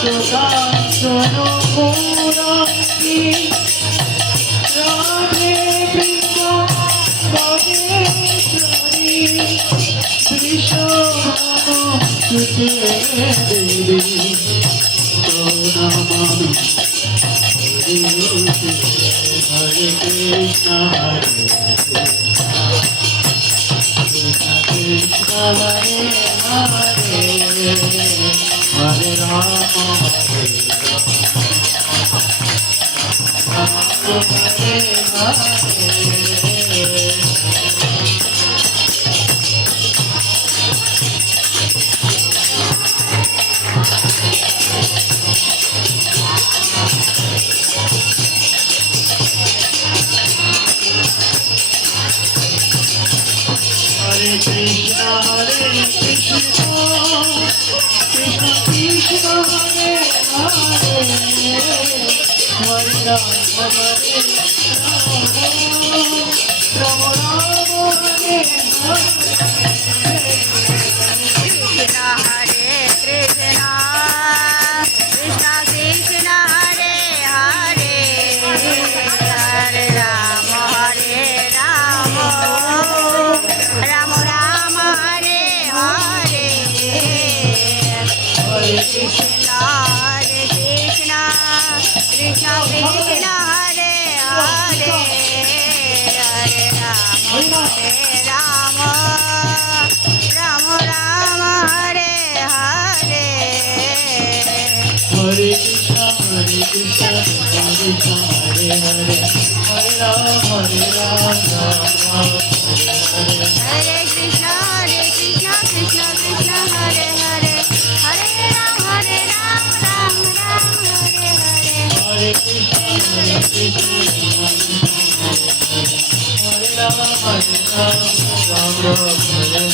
সুদাসন মুরারি রাধে কৃষ্ণ মহেশ্বরী বৃষভানু সুতে দেবী প্রণমামি হরে কৃষ্ণ হরে কৃষ্ণ হরে হরে হরে রাম হরে Ram Hare Hare Hare Krishna, Hare Krishna, Krishna Krishna, Hare Hare, Hare Rama, Hare Rama, Rama Rama, Hare Hare. Krishna Hare Krishna, Krishna Krishna Hare Hare, Hare Rama Hare Rama, Rama Rama Hare Hare. Hare Krishna Hare Krishna, Krishna Krishna Hare Hare, Hare Rama Hare Rama, Rama Rama Hare Hare. Hare Krishna, Hare Krishna, Krishna Krishna, Hare Hare, Hare Rama, Hare Rama, Rama Hare Hare. Hare Krishna, Hare Krishna, Krishna Krishna, Hare Hare, Hare Rama, Hare Rama, Rama Rama, Hare Hare. Hare Krishna, Hare Krishna, Krishna Krishna, Hare Rama, Hare Rama, Rama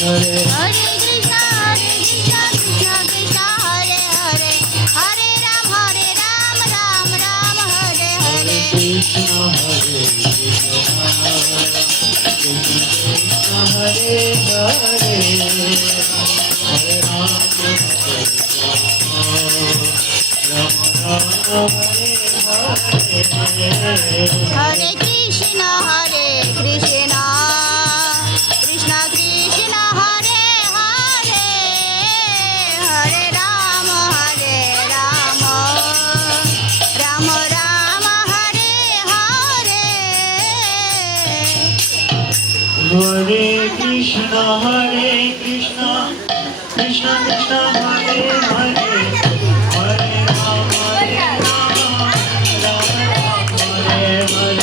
Rama, Hare Hare. Hare Krishna, Hare Krishna, Krishna Krishna, Hare Hare, Hare Rama, Hare Rama, Rama Rama, Hare Hare. Krishna, Hare Krishna, Krishna Krishna, Hare Hare, Hare Rama, Hare Rama, Rama Rama, Hare Hare. Hare Krishna, Hare Krishna, Krishna Krishna, Hare Hare, Hare Rama, Hare Rama, Rama Rama, Hare Hare. Hare Krishna, Hare Krishna, Krishna Krishna, Hare Hare, Hare Rama, Hare Rama, Rama Rama, Hare Hare. Hare Krishna, Hare Krishna, Krishna Krishna, Hare Hare, Hare Rama, Hare Rama, Rama Rama, Hare Hare. Hare Krishna, Hare Krishna, Krishna Krishna, Hare Hare, Hare Rama, Hare Rama, Rama Rama, Hare Hare. Hare Krishna, Hare Krishna, Krishna Krishna, Hare Hare, Hare Rama, Hare Rama, Rama Rama, Hare Hare. Hare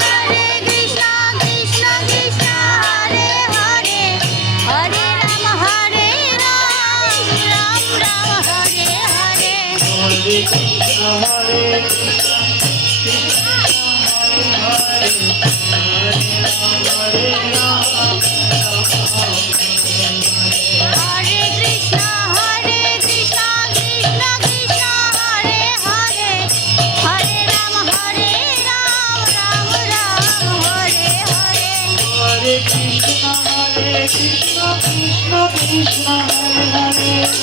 Krishna, Hare Krishna, Krishna Krishna, Hare Hare, Hare Rama, Hare Rama, Rama Rama, Hare Hare. Hare Krishna, Hare Krishna, Krishna Krishna, Hare Hare, Hare Rama, Hare Rama, Rama Rama, Hare Hare. Hare Krishna, Hare Krishna, Krishna Krishna, Hare Hare, Hare Rama,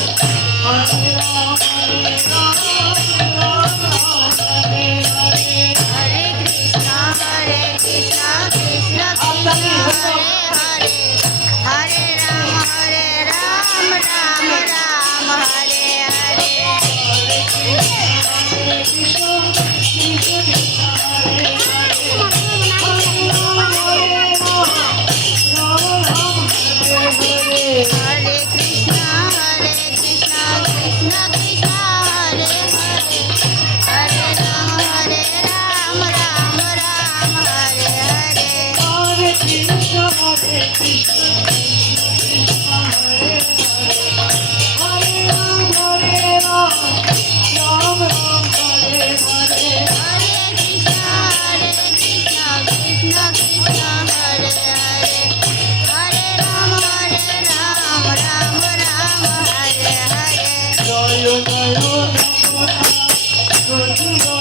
Hare Rama, Rama Rama, Hare Hare. Hare Krishna, Hare Krishna, Krishna Krishna, Hare Hare, Hare Rama, Hare Rama, Rama Rama, Hare Hare. Hare Krishna, Hare Krishna, Krishna Krishna, Hare Hare, Hare Rama, Hare Rama, Rama Rama, Hare Hare. Hare Krishna, Hare Krishna, Krishna Krishna, Hare Hare, Hare Rama, Hare Rama, Rama Rama, Hare Hare. Jaya Jaya Ramakrishna,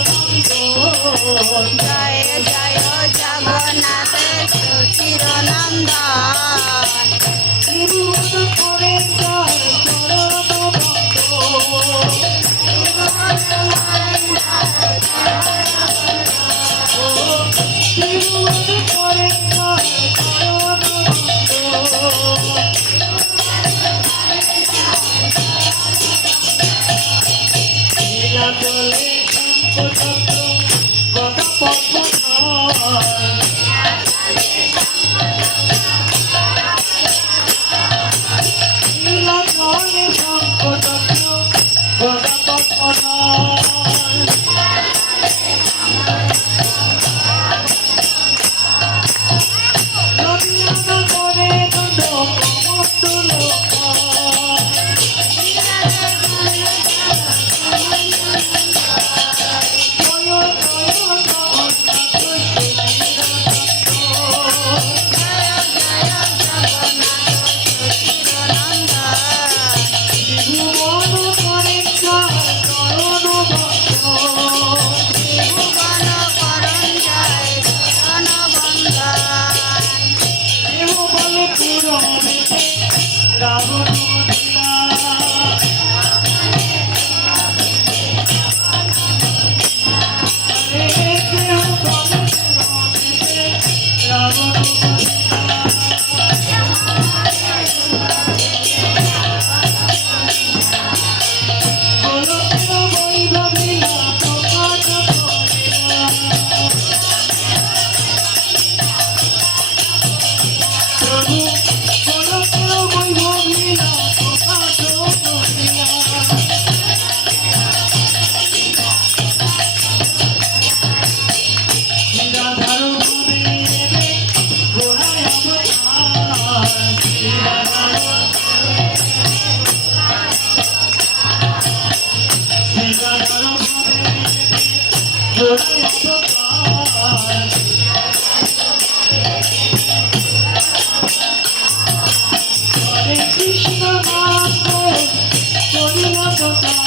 জয় জয় Jagannath চিরনন্দন। Tribhuvan করে তার চরণ বন্দন। বলে শঙ্খ চক্র গদা পদ্ম নীলা জলে শঙ্খ চক্র গদা পদ্ম Hare Krishna, Hare Krishna,